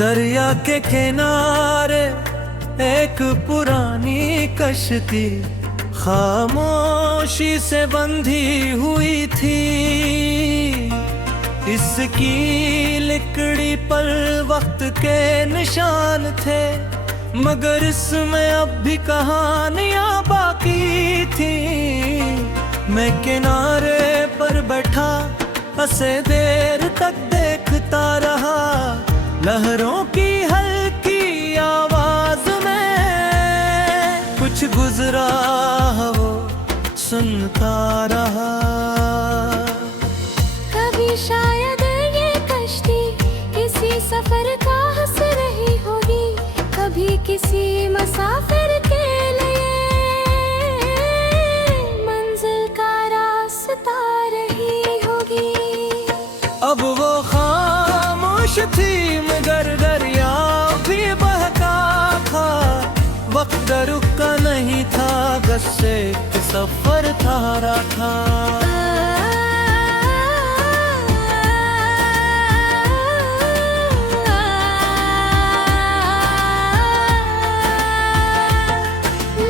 दरिया के किनारे एक पुरानी कश्ती खामोशी से बंधी हुई थी। इसकी लिकड़ी पर वक्त के निशान थे, मगर इसमें अब भी कहानियां बाकी थी। मैं किनारे पर बैठा हंसे देर तक देखता रहा, लहरों की हल्की आवाज में कुछ गुजरा वो सुनता रहा। कभी शायद ये कश्ती किसी सफर का हंस रही होगी, कभी किसी मुसाफिर के लिए मंजिल का रास्ता रही होगी। अब वो खामोश थी मगर दरिया भी बहका था। वक्त रुका नहीं था, बस एक सफर था रखा।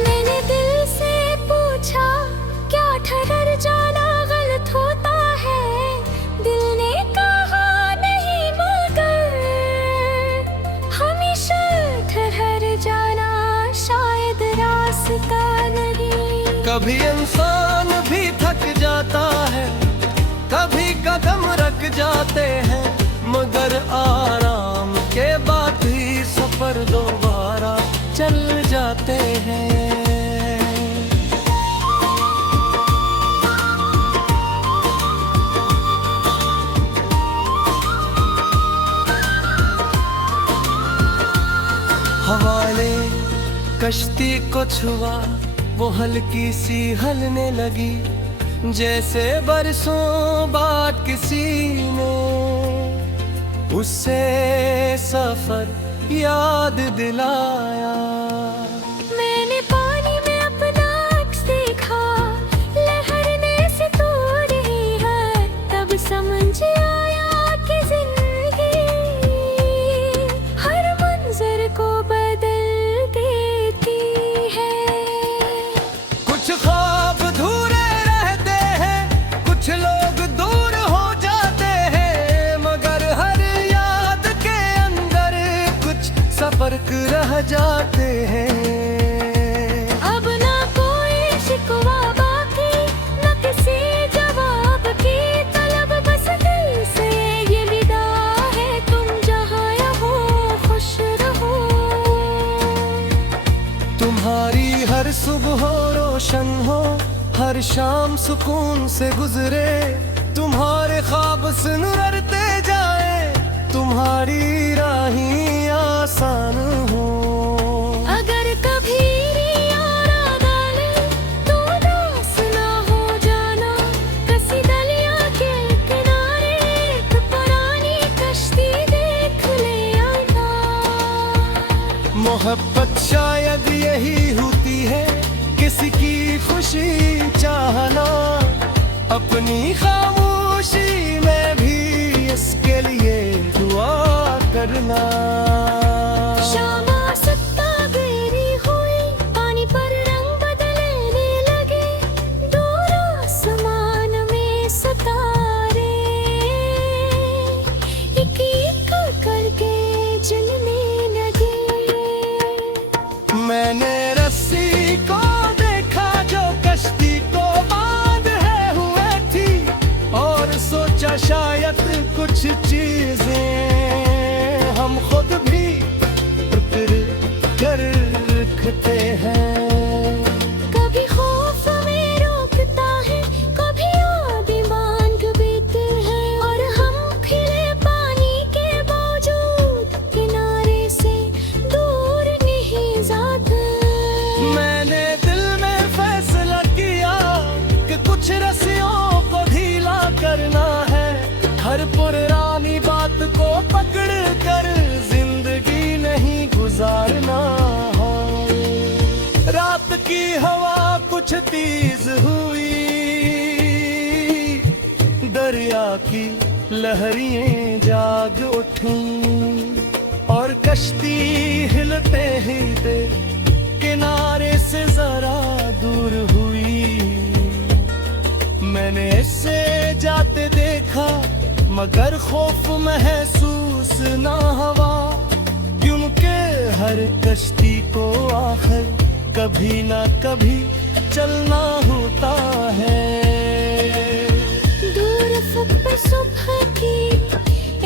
मैंने दिल से पूछा, क्या ठहर जाना गलत होता है? दिल ने कहा नहीं, मगर हमेशा ठहर जाना शायद रास्ता नहीं। कभी इंसान भी थक जाता है, कभी कदम रख जाते हैं, मगर आराम के बाद ही सफर दोबारा चल जाते हैं। हवाले कश्ती को छुआ, वो हल्की सी हलने लगी, जैसे बरसों बाद किसी ने उससे सफर याद दिलाया। मैंने पानी में अपना अक्स देखा, लहरने से तो रही है, तब समझ आया कि जिंदगी हर मंजर को बदल देती है। कुछ ख्वाब अधूरे रहते हैं, कुछ लोग दूर हो जाते हैं, मगर हर याद के अंदर कुछ सफर रह जाते हैं। अब ना कोई शिकवा बाकी, न किसी जवाब की तलब, बस दिल से ये विदा है, तुम जहाँ हो खुश रहो। तुम्हारी हर सुबह रोशन हो, हर शाम सुकून से गुजरे, तुम्हारे ख्वाब सुनरते जाए, तुम्हारी राही आसान हो। अगर कभी रियारा डाले तो उदास ना हो जाना, किसी दरिया के किनारे एक पुरानी कश्ती देख ले आना। मोहब्बत शायद यही होती है, किसी की खुशी चाहना, अपनी खामोशी में भी इसके लिए दुआ करना। शामा सत्ता बेरी हुई, पानी पर रंग बदलने लगे, दूर आसमान में सितारे एक एक करके जलने लगे। मैंने रस्सी को देखा जो कश्ती को बांधे हुए थी, और सोचा शायद कुछ चीजें हम खुद भी कर रखते हैं। कभी खौफ में रोकता है, कभी आबी मांग बीते है, और हम खिले पानी के बावजूद किनारे से दूर नहीं जाते। मैंने दिल में फैसला किया कि कुछ रस्सियों को ढीला करना है, हर पुरानी बात को पकड़ कर जिंदगी नहीं गुजारना है। रात की हवा कुछ तेज हुई, दरिया की लहरियां जाग उठी, और कश्ती हिलते ही दे किनारे से जरा दूर हुई। मैंने इसे जाते देखा मगर खौफ महसूस ना हुआ, क्योंकि हर कश्ती को आखिर कभी ना कभी चलना होता है। दूर अफ़क़ पर सुबह की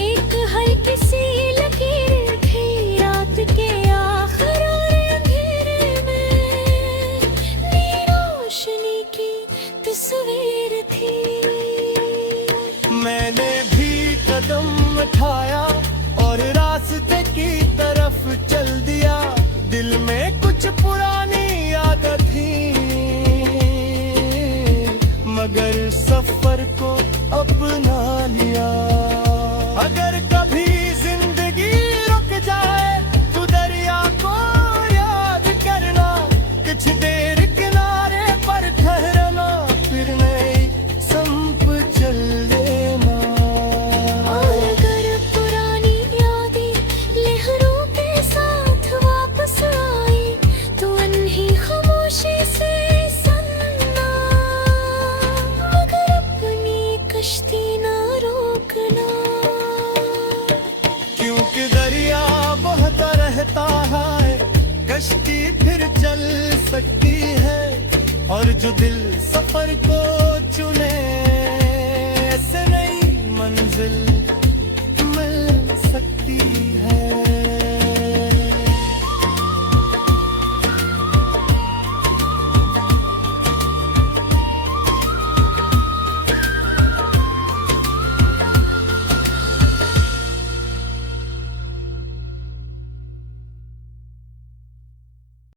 एक हल्की सी लकीर थी, रात के आखिर अंधेरे में नीली रोशनी की तस्वीर थी। मैंने भी कदम उठाया और रास्ते की तरफ चल दिया। दिल में कुछ पुरानी यादें थी मगर सफर को अपना लिया। अगर कभी जिंदगी रुक जाए तो दरिया को याद करना, कुछ देर किनारे पर ठहरना, फिर नई संप चल देना। और अगर पुरानी यादें लहरों के साथ वापस आई तो अनही खामोशी से सुनना, मगर अपनी कश्ती ना रोकना। क्योंकि दरिया बहता रहता है, कश्ती फिर चल सकती है। और जो दिल सफर को चुने ऐसे नई मंजिल